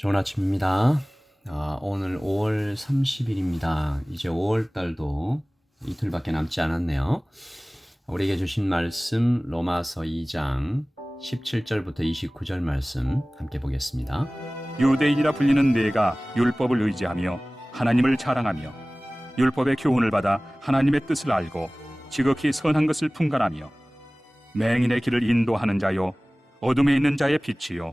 좋은 아침입니다. 오늘 5월 30일입니다. 이제 5월 달도 이틀밖에 남지 않았네요. 우리에게 주신 말씀 로마서 2장 17절부터 29절 말씀 함께 보겠습니다. 유대인이라 불리는 내가 율법을 의지하며 하나님을 자랑하며 율법의 교훈을 받아 하나님의 뜻을 알고 지극히 선한 것을 분간하며 맹인의 길을 인도하는 자요 어둠에 있는 자의 빛이요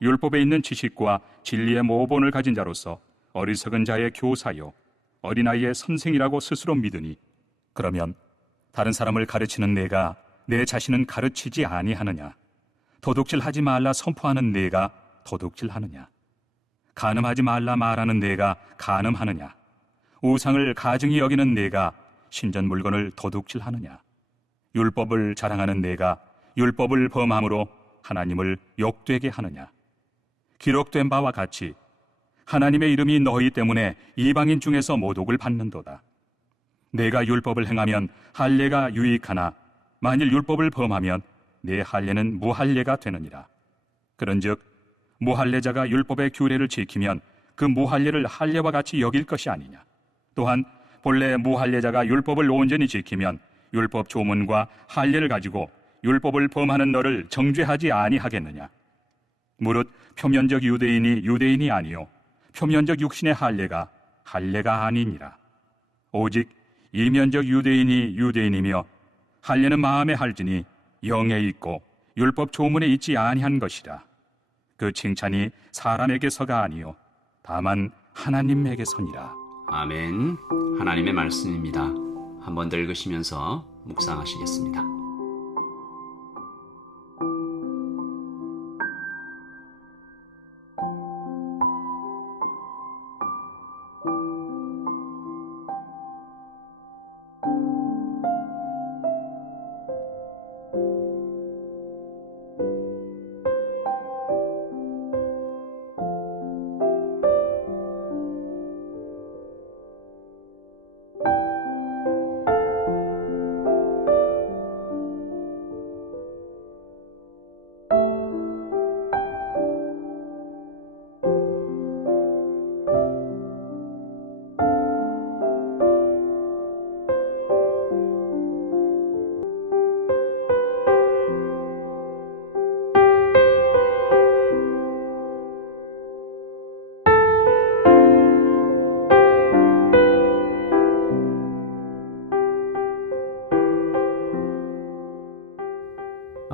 율법에 있는 지식과 진리의 모본을 가진 자로서 어리석은 자의 교사요 어린아이의 선생이라고 스스로 믿으니 그러면 다른 사람을 가르치는 내가 내 자신은 가르치지 아니하느냐? 도둑질하지 말라 선포하는 내가 도둑질하느냐? 간음하지 말라 말하는 내가 간음하느냐? 우상을 가증히 여기는 내가 신전 물건을 도둑질하느냐? 율법을 자랑하는 내가 율법을 범함으로 하나님을 욕되게 하느냐? 기록된 바와 같이 하나님의 이름이 너희 때문에 이방인 중에서 모독을 받는도다. 내가 율법을 행하면 할례가 유익하나 만일 율법을 범하면 내 할례는 무할례가 되느니라. 그런즉 무할례자가 율법의 규례를 지키면 그 무할례를 할례와 같이 여길 것이 아니냐. 또한 본래 무할례자가 율법을 온전히 지키면 율법 조문과 할례를 가지고 율법을 범하는 너를 정죄하지 아니하겠느냐. 무릇 표면적 유대인이 유대인이 아니요 표면적 육신의 할례가 할례가 아니니라. 오직 이면적 유대인이 유대인이며 할례는 마음에 할지니 영에 있고 율법 조문에 있지 아니한 것이라. 그 칭찬이 사람에게서가 아니요 다만 하나님에게서니라. 아멘. 하나님의 말씀입니다. 한 번 더 읽으시면서 묵상하시겠습니다.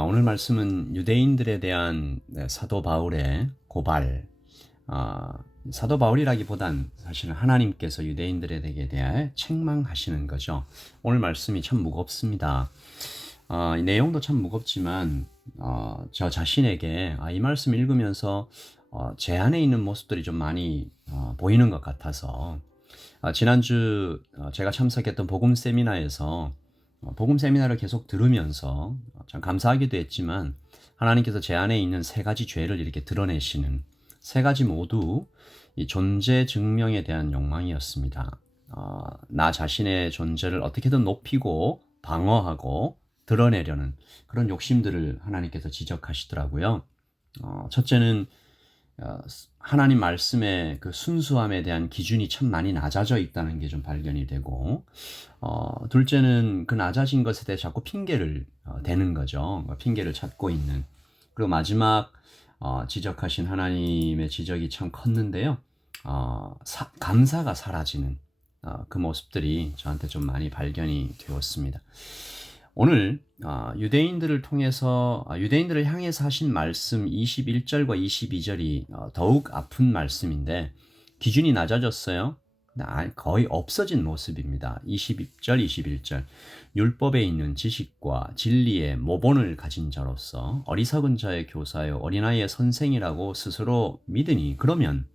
오늘 말씀은 유대인들에 대한 사도 바울의 고발, 사도 바울이라기보단 사실은 하나님께서 유대인들에게 대해 책망하시는 거죠. 오늘 말씀이 참 무겁습니다. 이 내용도 참 무겁지만 저 자신에게 이 말씀 읽으면서 제 안에 있는 모습들이 좀 많이 보이는 것 같아서 지난주 제가 참석했던 복음 세미나에서 복음 세미나를 계속 들으면서 참 감사하기도 했지만 하나님께서 제 안에 있는 세 가지 죄를 이렇게 드러내시는 세 가지 모두 이 존재 증명에 대한 욕망이었습니다. 나 자신의 존재를 어떻게든 높이고 방어하고 드러내려는 그런 욕심들을 하나님께서 지적하시더라고요. 첫째는 하나님 말씀의 그 순수함에 대한 기준이 참 많이 낮아져 있다는 게 좀 발견이 되고, 둘째는 그 낮아진 것에 대해 자꾸 핑계를 대는 거죠. 핑계를 찾고 있는. 그리고 마지막 지적하신 하나님의 지적이 참 컸는데요. 감사가 사라지는 그 모습들이 저한테 좀 많이 발견이 되었습니다. 오늘 유대인들을 통해서 유대인들을 향해서 하신 말씀 21절과 22절이 더욱 아픈 말씀인데 기준이 낮아졌어요. 거의 없어진 모습입니다. 20절, 21절 율법에 있는 지식과 진리의 모본을 가진 자로서 어리석은 자의 교사요 어린아이의 선생이라고 스스로 믿으니 그러면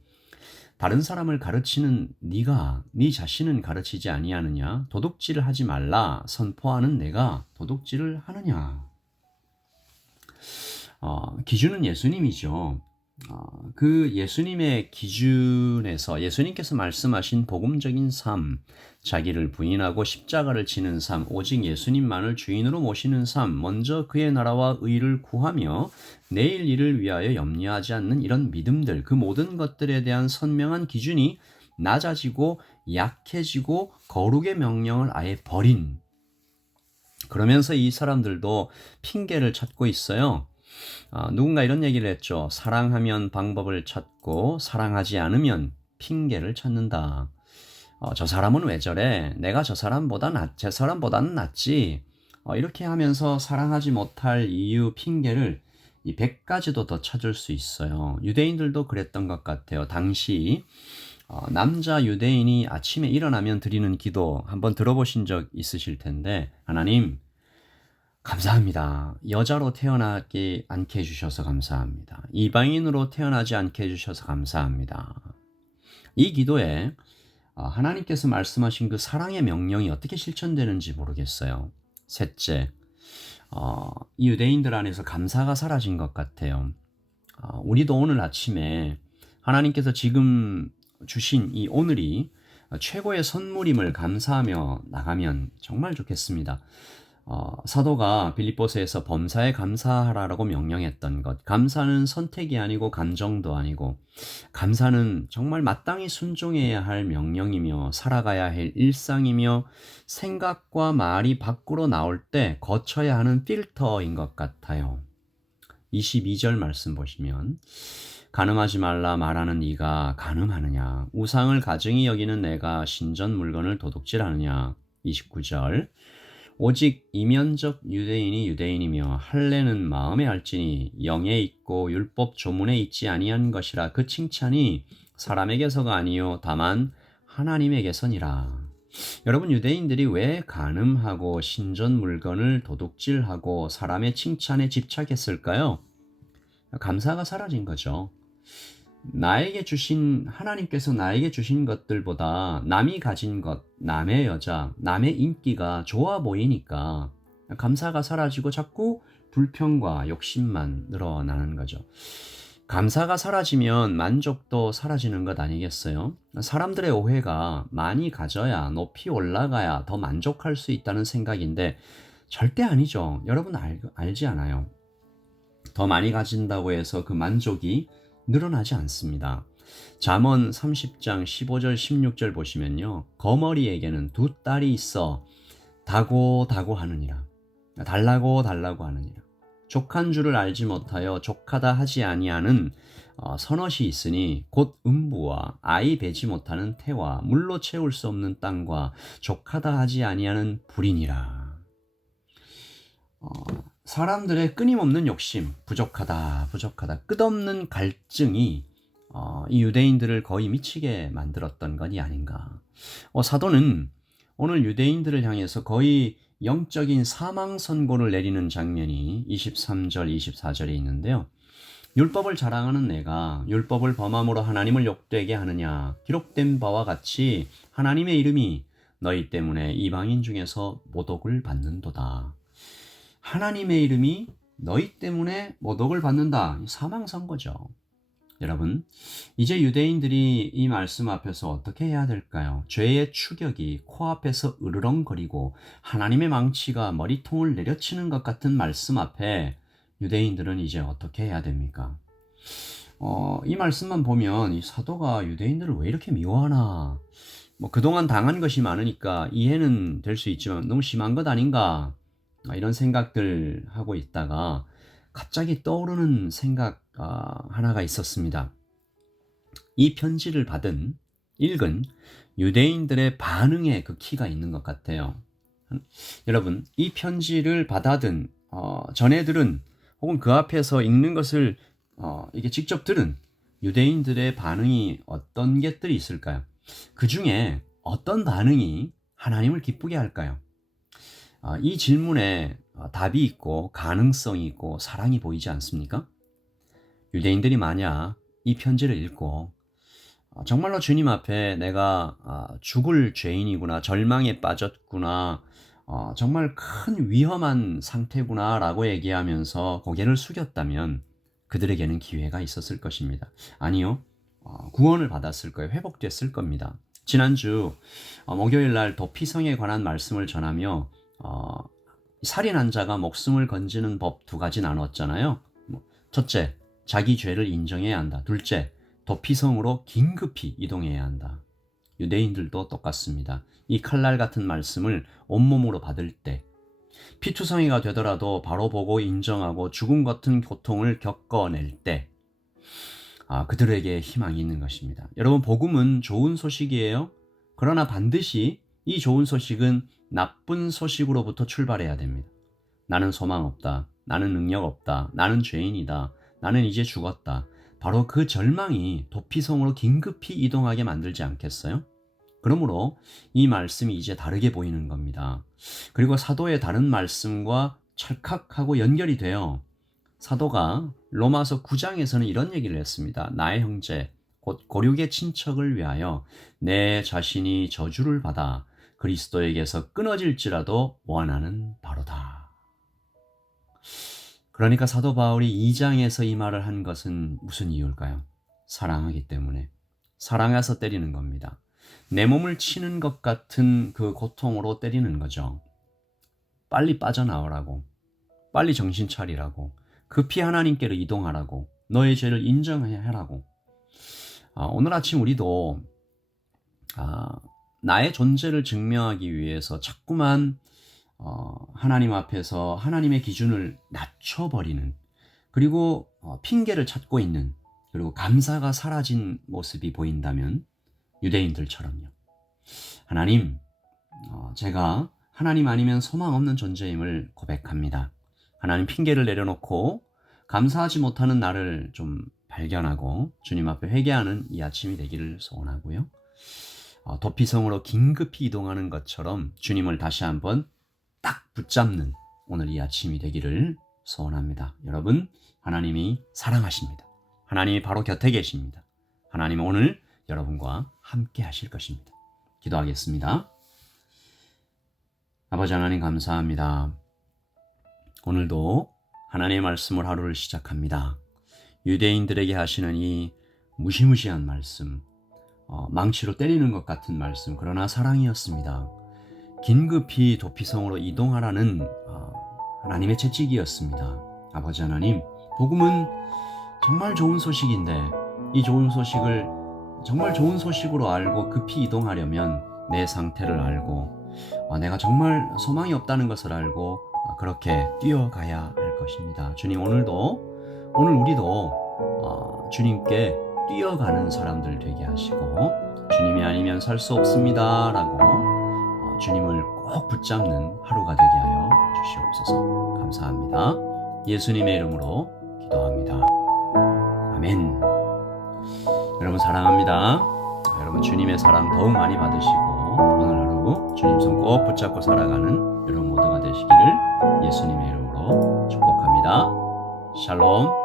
다른 사람을 가르치는 네가 네 자신은 가르치지 아니하느냐? 도둑질을 하지 말라 선포하는 내가 도둑질을 하느냐? 기준은 예수님이죠. 그 예수님의 기준에서 예수님께서 말씀하신 복음적인 삶, 자기를 부인하고 십자가를 지는 삶, 오직 예수님만을 주인으로 모시는 삶, 먼저 그의 나라와 의를 구하며 내일 일을 위하여 염려하지 않는 이런 믿음들, 그 모든 것들에 대한 선명한 기준이 낮아지고 약해지고 거룩의 명령을 아예 버린, 그러면서 이 사람들도 핑계를 찾고 있어요. 누군가 이런 얘기를 했죠. 사랑하면 방법을 찾고 사랑하지 않으면 핑계를 찾는다. 저 사람은 왜 저래? 내가 제 사람보다는 낫지. 이렇게 하면서 사랑하지 못할 이유, 핑계를 이 100가지도 더 찾을 수 있어요. 유대인들도 그랬던 것 같아요. 당시 남자 유대인이 아침에 일어나면 드리는 기도 한번 들어보신 적 있으실 텐데, 하나님 감사합니다. 여자로 태어나지 않게 해주셔서 감사합니다. 이방인으로 태어나지 않게 해주셔서 감사합니다. 이 기도에 하나님께서 말씀하신 그 사랑의 명령이 어떻게 실천되는지 모르겠어요. 셋째, 이 유대인들 안에서 감사가 사라진 것 같아요. 우리도 오늘 아침에 하나님께서 지금 주신 이 오늘이 최고의 선물임을 감사하며 나가면 정말 좋겠습니다. 사도가 빌립보서에서 범사에 감사하라라고 명령했던 것, 감사는 선택이 아니고 감정도 아니고, 감사는 정말 마땅히 순종해야 할 명령이며 살아가야 할 일상이며 생각과 말이 밖으로 나올 때 거쳐야 하는 필터인 것 같아요. 22절 말씀 보시면, 간음하지 말라 말하는 네가 간음하느냐, 우상을 가증히 여기는 내가 신전 물건을 도둑질하느냐. 29절, 오직 이면적 유대인이 유대인이며 할례는 마음에 알지니 영에 있고 율법 조문에 있지 아니한 것이라. 그 칭찬이 사람에게서가 아니요 다만 하나님에게서니라. 여러분, 유대인들이 왜 간음하고 신전 물건을 도둑질하고 사람의 칭찬에 집착했을까요? 감사가 사라진 거죠. 하나님께서 나에게 주신 것들보다 남이 가진 것, 남의 여자, 남의 인기가 좋아 보이니까 감사가 사라지고 자꾸 불평과 욕심만 늘어나는 거죠. 감사가 사라지면 만족도 사라지는 것 아니겠어요? 사람들의 오해가 많이 가져야, 높이 올라가야 더 만족할 수 있다는 생각인데 절대 아니죠. 여러분 알지 않아요? 더 많이 가진다고 해서 그 만족이 늘어나지 않습니다. 잠언 30장 15절 16절 보시면요, 거머리에게는 두 딸이 있어 다고 하느니라. 달라고 하느니라. 족한 줄을 알지 못하여 족하다 하지 아니하는 선엇이 있으니 곧 음부와 아이 배지 못하는 태와 물로 채울 수 없는 땅과 족하다 하지 아니하는 불이니라. 사람들의 끊임없는 욕심, 부족하다, 끝없는 갈증이 이 유대인들을 거의 미치게 만들었던 것이 아닌가. 사도는 오늘 유대인들을 향해서 거의 영적인 사망 선고를 내리는 장면이 23절, 24절에 있는데요. 율법을 자랑하는 내가 율법을 범함으로 하나님을 욕되게 하느냐. 기록된 바와 같이 하나님의 이름이 너희 때문에 이방인 중에서 모독을 받는도다. 하나님의 이름이 너희 때문에 모독을 받는다. 사망 선고죠. 여러분, 이제 유대인들이 이 말씀 앞에서 어떻게 해야 될까요? 죄의 추격이 코앞에서 으르렁거리고 하나님의 망치가 머리통을 내려치는 것 같은 말씀 앞에 유대인들은 이제 어떻게 해야 됩니까? 이 말씀만 보면 이 사도가 유대인들을 왜 이렇게 미워하나? 그동안 당한 것이 많으니까 이해는 될 수 있지만 너무 심한 것 아닌가? 이런 생각들 하고 있다가 갑자기 떠오르는 생각 하나가 있었습니다. 이 편지를 읽은 유대인들의 반응에 그 키가 있는 것 같아요. 여러분, 이 편지를 받아든 전해들은 혹은 그 앞에서 읽는 것을 이게 직접 들은 유대인들의 반응이 어떤 것들이 있을까요? 그 중에 어떤 반응이 하나님을 기쁘게 할까요? 이 질문에 답이 있고 가능성이 있고 사랑이 보이지 않습니까? 유대인들이 만약 이 편지를 읽고 정말로 주님 앞에 내가 죽을 죄인이구나, 절망에 빠졌구나, 정말 큰 위험한 상태구나 라고 얘기하면서 고개를 숙였다면 그들에게는 기회가 있었을 것입니다. 아니요. 구원을 받았을 거예요. 회복됐을 겁니다. 지난주 목요일 날 도피성에 관한 말씀을 전하며 살인한 자가 목숨을 건지는 법 2가지 나눴잖아요. 첫째, 자기 죄를 인정해야 한다. 둘째, 도피성으로 긴급히 이동해야 한다. 유대인들도 똑같습니다. 이 칼날 같은 말씀을 온몸으로 받을 때 피투성이가 되더라도 바로 보고 인정하고 죽음 같은 고통을 겪어낼 때 그들에게 희망이 있는 것입니다. 여러분, 복음은 좋은 소식이에요. 그러나 반드시 이 좋은 소식은 나쁜 소식으로부터 출발해야 됩니다. 나는 소망 없다. 나는 능력 없다. 나는 죄인이다. 나는 이제 죽었다. 바로 그 절망이 도피성으로 긴급히 이동하게 만들지 않겠어요? 그러므로 이 말씀이 이제 다르게 보이는 겁니다. 그리고 사도의 다른 말씀과 찰칵하고 연결이 돼요. 사도가 로마서 9장에서는 이런 얘기를 했습니다. 나의 형제, 곧 고륙의 친척을 위하여 내 자신이 저주를 받아 그리스도에게서 끊어질지라도 원하는 바로다. 그러니까 사도 바울이 2장에서 이 말을 한 것은 무슨 이유일까요? 사랑하기 때문에. 사랑해서 때리는 겁니다. 내 몸을 치는 것 같은 그 고통으로 때리는 거죠. 빨리 빠져나오라고, 빨리 정신 차리라고, 급히 하나님께로 이동하라고, 너의 죄를 인정해야 하라고. 오늘 아침 우리도 나의 존재를 증명하기 위해서 자꾸만 하나님 앞에서 하나님의 기준을 낮춰버리는, 그리고 핑계를 찾고 있는, 그리고 감사가 사라진 모습이 보인다면 유대인들처럼요. 하나님, 제가 하나님 아니면 소망 없는 존재임을 고백합니다. 하나님, 핑계를 내려놓고 감사하지 못하는 나를 좀 발견하고 주님 앞에 회개하는 이 아침이 되기를 소원하고요. 도피성으로 긴급히 이동하는 것처럼 주님을 다시 한번 딱 붙잡는 오늘 이 아침이 되기를 소원합니다. 여러분, 하나님이 사랑하십니다. 하나님이 바로 곁에 계십니다. 하나님은 오늘 여러분과 함께 하실 것입니다. 기도하겠습니다. 아버지 하나님, 감사합니다. 오늘도 하나님의 말씀을 하루를 시작합니다. 유대인들에게 하시는 이 무시무시한 말씀, 망치로 때리는 것 같은 말씀, 그러나 사랑이었습니다. 긴급히 도피성으로 이동하라는 하나님의 채찍이었습니다. 아버지 하나님, 복음은 정말 좋은 소식인데 이 좋은 소식을 정말 좋은 소식으로 알고 급히 이동하려면 내 상태를 알고 내가 정말 소망이 없다는 것을 알고 그렇게 뛰어가야 할 것입니다. 주님, 오늘 우리도 주님께 뛰어가는 사람들 되게 하시고, 주님이 아니면 살 수 없습니다 라고 주님을 꼭 붙잡는 하루가 되게 하여 주시옵소서. 감사합니다. 예수님의 이름으로 기도합니다. 아멘. 여러분 사랑합니다. 여러분 주님의 사랑 더욱 많이 받으시고 오늘 하루 주님 손 꼭 붙잡고 살아가는 여러분 모두가 되시기를 예수님의 이름으로 축복합니다. 샬롬.